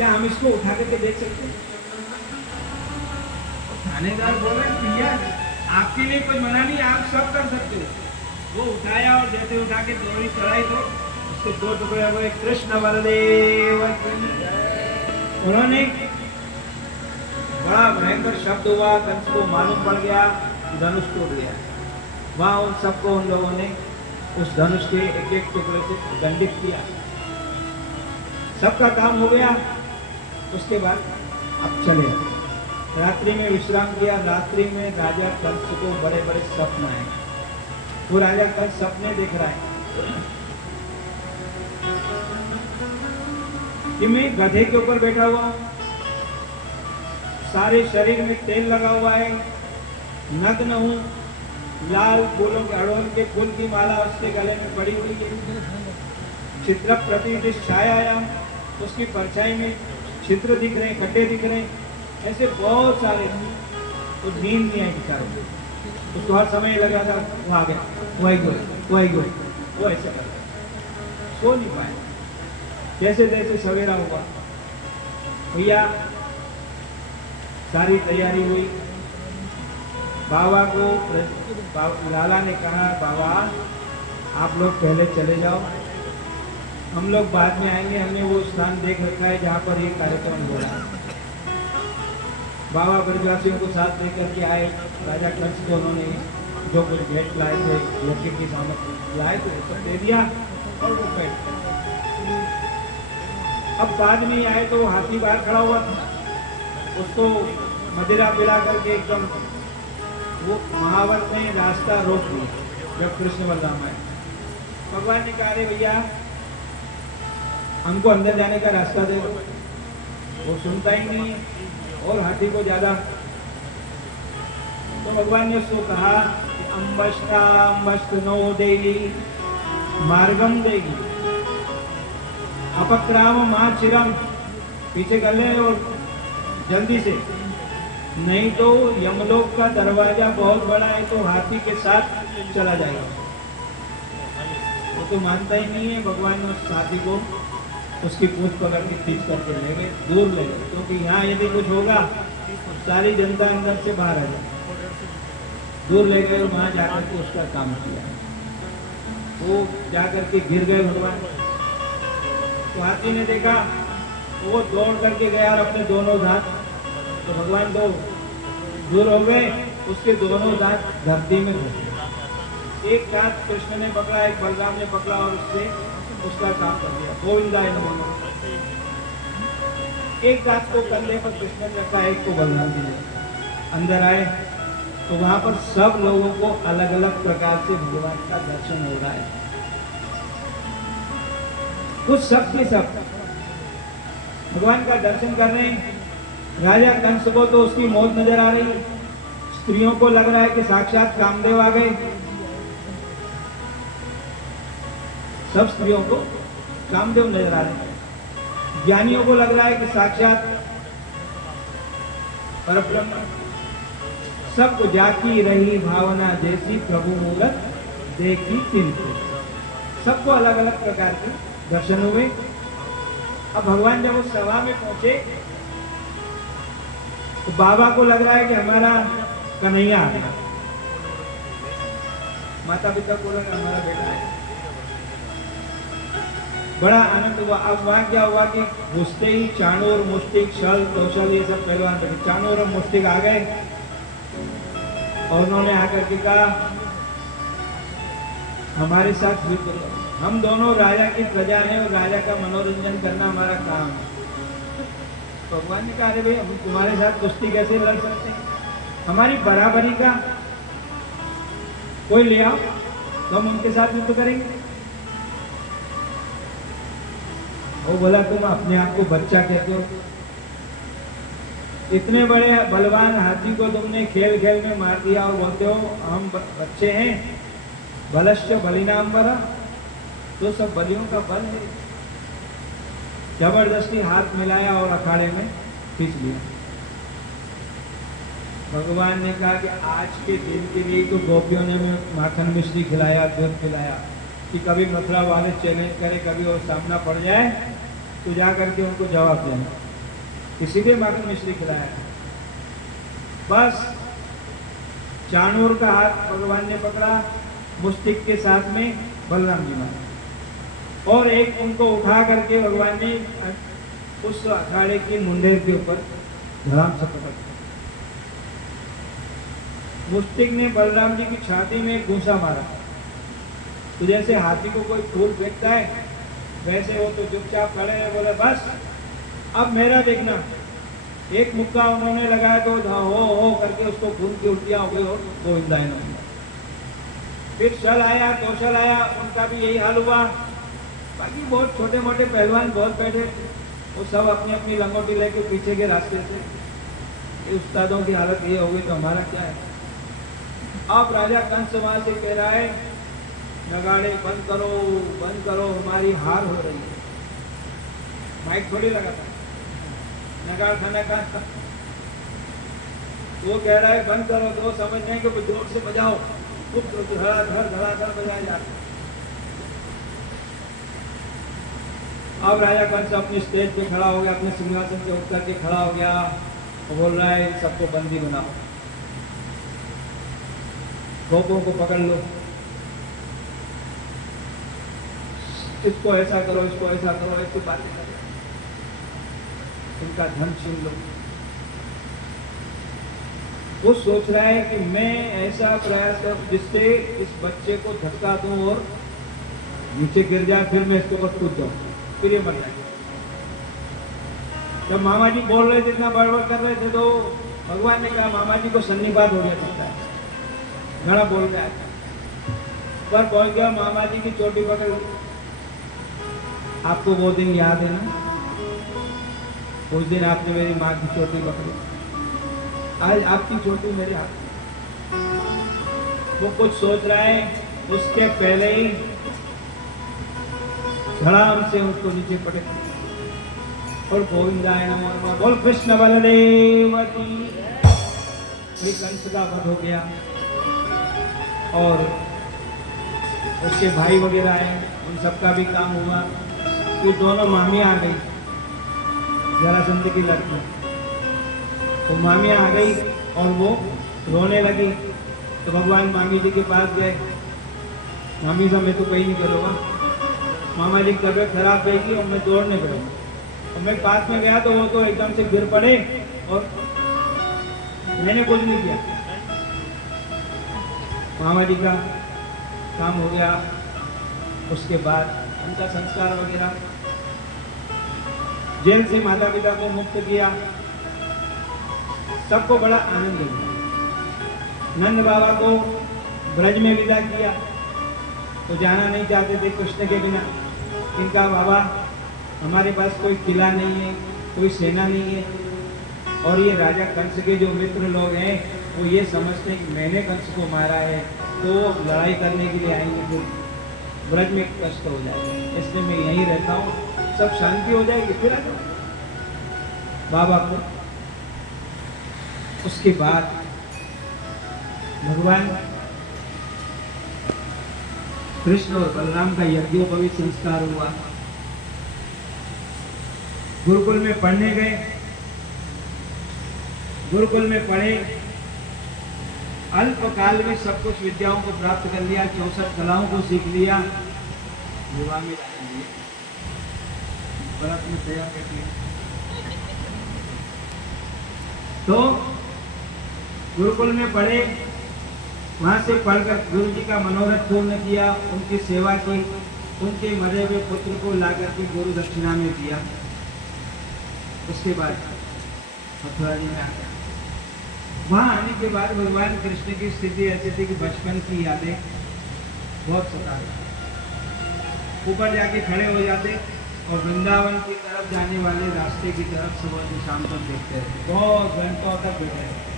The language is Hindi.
क्या हम इसको उठा करके देख सकते हैं? थानेदार बोल रहे हैं भैया आपके लिए कोई मना नहीं, आप सब कर सकते हो। वो उठाया और जैसे उठा के दोहरी चढ़ाई तो उसके दो टुकड़े हो गए। कृष्ण बलदेव उन्होंने बड़ा भयंकर शब्द हुआ, कंस को मालूम पड़ गया, धनुष टूट गया। वहां उन सबको उन लोगों ने उस धनुष के एक एक टुकड़े से दंडित किया। सबका काम हो गया। उसके बाद अब चले, रात्रि में विश्राम किया। रात्रि में राजा कंस को बड़े बड़े सपने आए। वो राजा कंस सपने देख रहा है कि मैं गधे के ऊपर बैठा हुआ हूं, सारे शरीर में तेल लगा हुआ है, नग्न हूं, लाल फूलों के अड़ोल के फूल की माला उसके गले में पड़ी हुई है, चित्र प्रतिदिश छाया आया, उसकी परछाई में चित्र दिख रहे, खड्डे दिख रहे, ऐसे बहुत सारे। तो नींद नहीं आई बेचारों को, उसको हर समय लगा था वो आ गया, वो ऐसे कर रहा, सो नहीं पाए। जैसे जैसे सवेरा हुआ, भैया सारी तैयारी हुई। बाबा को लाला ने कहा बाबा आप लोग पहले चले जाओ, हम लोग बाद में आएंगे, हमने वो स्थान देख रखा है जहाँ पर ये कार्यक्रम हो रहा है। बाबा ब्रजवासियों को साथ लेकर के आए। राजा कंस को उन्होंने जो कुछ भेंट लाए थे, लड़के की सामग्री लाए थे, सब दे दिया और वो बैठ। अब बाद में आए तो हाथी बाहर खड़ा हुआ था, उसको मदिरा पिला करके एकदम वो महाभारत ने रास्ता रोक दिया। जब कृष्ण बलराम आए, भगवान ने कहा भैया हमको अंदर जाने का रास्ता दे। वो सुनता ही नहीं और हाथी को ज्यादा। तो भगवान ने उसको कहा अम्बष्टा नो देगी मार्गम देगी अपक्राम मां चिरम, पीछे कर ले और जल्दी से, नहीं तो यमलोक का दरवाजा बहुत बड़ा है, तो हाथी के साथ चला जाएगा। वो तो मानता ही नहीं है। भगवान ने उस हाथी को उसकी पूंछ पकड़ के खींच करके ले गए, दूर ले गए, क्योंकि यहाँ यदि कुछ होगा तो सारी जनता अंदर से बाहर आ जाए। दूर ले गए और वहां जाकर के उसका काम किया। वो जाकर के गिर गए भगवान। तो हाथी ने देखा, वो दौड़ करके गया और अपने दोनों दांत, तो भगवान तो दूर हो गए, उसके दोनों दांत धरती में घुसे। एक दांत कृष्ण ने पकड़ा, एक बलराम ने पकड़ा और उससे उसका काम कर दिया। गोविंदा नमो। एक दांत को कंधे पर कृष्ण ने रखा, एक को बलराम ने। अंदर आए तो वहां पर सब लोगों को अलग अलग प्रकार से भगवान का दर्शन हो रहा है। कुछ सब के सब भगवान का दर्शन कर रहे हैं। राजा कंस को तो उसकी मौत नजर आ रही है। स्त्रियों को लग रहा है कि साक्षात कामदेव आ गए। सब स्त्रियों को कामदेव नजर आ रहे हैं। ज्ञानियों को लग रहा है कि साक्षात परब्रह्म। सबको जाकी रही भावना जैसी प्रभु मूरत देखी तिनके। सबको अलग अलग प्रकार के दर्शन हुए। अब भगवान जब उस सभा में पहुंचे तो बाबा को लग रहा है कि हमारा कन्हैया आ गया। माता पिता को लगा हमारा बेटा है। बड़ा आनंद हुआ। अब वहां क्या हुआ कि घुसते ही चाणूर, मुष्टिक, छल, कौशल ये सब पहलवान बैठे। चाणूर और मुष्टिक आ गए और उन्होंने आकर के कहा हमारे साथ युद्ध करो। हम दोनों राजा की प्रजा हैं और राजा का मनोरंजन करना हमारा काम है। भगवान ने कहा अरे भाई हम तुम्हारे साथ कुश्ती कैसे लड़ सकते हैं, हमारी बराबरी का कोई ले आओ तो हम उनके साथ युद्ध करेंगे। वो बोला तुम अपने आप को बच्चा कहते हो, इतने बड़े बलवान हाथी को तुमने खेल खेल में मार दिया और बोलते हो हम बच्चे हैं। बलश्च बलिनाम बरा, तो सब बलियों का बल है। जबरदस्ती हाथ मिलाया और अखाड़े में खींच लिया। भगवान ने कहा कि आज के दिन के लिए तो गोपियों ने माखन मिश्री खिलाया, दूध खिलाया, कि कभी मथुरा वाले चैलेंज करे, कभी वो सामना पड़ जाए तो जा करके उनको जवाब देना। इसीलिए माखन मिश्री खिलाया। बस चाणूर का हाथ भगवान ने पकड़ा, मुस्तिक के साथ में बलराम जी मारा, और एक उनको उठा करके भगवान ने उस अखाड़े के मुंडेर के ऊपर धड़ाम से पकड़ दिया। मुस्तिक ने बलराम जी की छाती में एक घूंसा मारा, तो जैसे हाथी को कोई फूल फेंकता है वैसे वो तो चुपचाप खड़े हैं, बोले बस अब मेरा देखना। एक मुक्का उन्होंने लगाया तो हो करके उसको खून की उल्टियां हो गई और गोविंदाय नमः। फिर शल आया, कौशल आया, उनका भी यही हाल हुआ। बाकी बहुत छोटे मोटे पहलवान बहुत बैठे, वो सब अपनी अपनी लंगोटी लेके पीछे के रास्ते से। ये उस्तादों की हालत ये हो गई तो हमारा क्या है। अब राजा कंस वहां से कह रहा है नगाड़े बंद करो, हमारी हार हो रही है। माइक थोड़ी लगा था, नगाड़ खाना कहाँ था। वो कह रहा है बंद करो, तो समझ नहीं कि जोर से बजाओ, खूब धड़ाधड़ बजाया जाता। अब राजा कंस अपनी स्टेज पे खड़ा हो गया, अपने सिंहासन से उठ करके खड़ा हो गया और बोल रहा है इन सबको बंदी बनाओ, गोपों को पकड़ लो, इसको ऐसा करो, इसको ऐसा करो, ऐसी बातें करो, इनका धन छीन लो। वो सोच रहा है कि मैं ऐसा प्रयास करूं जिससे इस बच्चे को धक्का दूं और नीचे गिर जाए, फिर मैं इसके ऊपर कूद जाऊं, फिर ये मर जाए। जब मामा जी बोल रहे थे, इतना बड़बड़ कर रहे थे, तो भगवान ने कहा मामा जी को सन्निपात हो गया सकता है, घड़ा बोल रहा है। पर पहुंच गया, मामा जी की चोटी पकड़। आपको वो दिन याद है ना, उस दिन आपने मेरी माँ की चोटी पकड़ी, आज आपकी चोटी मेरे हाथ। वो कुछ सोच रहा है, उसके पहले ही धड़ाम से उसको नीचे पटक दिया और गोविंदाय नमः बोल कृष्ण बलदेव की। कंस का वध हो गया और उसके भाई वगैरह आए, उन सबका भी काम हुआ। ये दोनों मामियाँ आ गई, जरासंध की लड़की, वो मामियाँ आ गई और वो रोने लगी। तो भगवान मामी जी के पास गए, मामी साहब मैं तो कहीं नहीं करूँगा, मामा जी की तबीयत खराब रहेगी और मैं दौड़ने गया। और मैं पास में गया तो वो तो एकदम से गिर पड़े और मैंने कुछ नहीं किया। मामा जी का काम हो गया, उसके बाद उनका संस्कार वगैरह, जेल से माता पिता को मुक्त किया, सबको बड़ा आनंद हुआ। नंद बाबा को ब्रज में विदा किया, तो जाना नहीं चाहते थे कृष्ण के बिना। इनका बाबा हमारे पास कोई किला नहीं है, कोई सेना नहीं है, और ये राजा कंस के जो मित्र लोग हैं वो ये समझते हैं कि मैंने कंस को मारा है, तो लड़ाई करने के लिए आएंगे, फिर ब्रज में कष्ट हो जाएगा, इसलिए मैं यहीं रहता हूँ, सब शांति हो जाएगी फिर आ जाओ बाबा को। उसके बाद भगवान कृष्ण और बलराम का यज्ञोपवीत संस्कार हुआ। गुरुकुल में पढ़ने गए, गुरुकुल में पढ़े, अल्प काल में सब कुछ विद्याओं को प्राप्त कर लिया, 64 कलाओं को सीख लिया, विवाह में डाल दिए, बरात में तैयार कर लिया। तो गुरुकुल में पढ़े, वहां से पढ़कर गुरु जी का मनोरथ पूर्ण किया, उनकी सेवा की, उनके मरे हुए पुत्र को लाकर के गुरु दक्षिणा में दिया। उसके बाद मथुरा जी में आ गया। वहां आने के बाद भगवान कृष्ण की स्थिति ऐसी थी कि बचपन की यादें बहुत सताती। ऊपर जाके खड़े हो जाते और वृंदावन की तरफ जाने वाले रास्ते की तरफ सुबह से शाम तक देखते रहते, बहुत घंटों तक बैठे रहते।